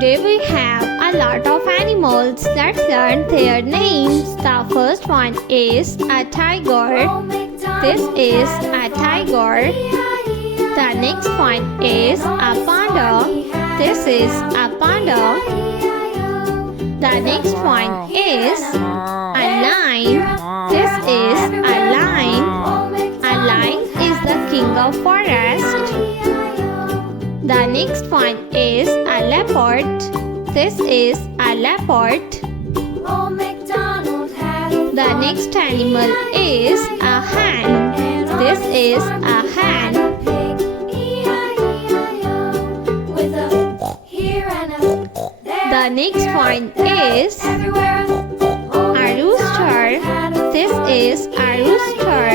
Today we have a lot of animals. Let's learn their names. The first one is a tiger. This is a tiger. The next one is a panda. This is a panda. The next one is a lion. This is a lion. A lion is the king of forest. The next one is a leopard. This is a leopard. The next animal is a hen. This is a hen. The next one is a rooster. This is a rooster.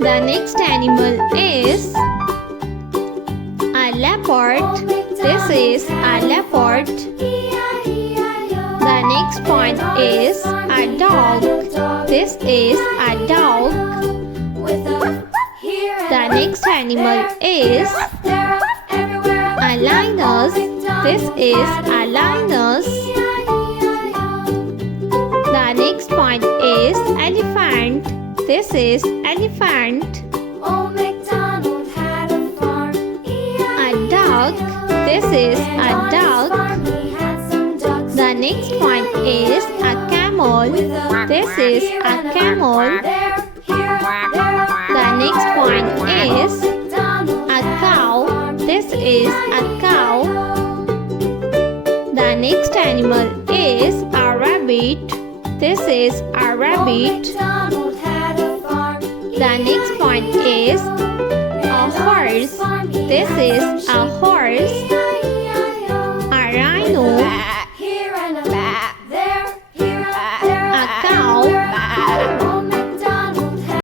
The next animal is a leopard. This is a leopard. The next one is a dog. This is a dog. The next animal is a lioness. This is a lioness. The next one is elephant. This is elephant. A dog. This is a dog. The next one is a camel. This is a camel. The next one is a cow. This is a cow. The next animal is a rabbit. This is a rabbit. The next one is a horse. This is a horse. A rhino. A cow.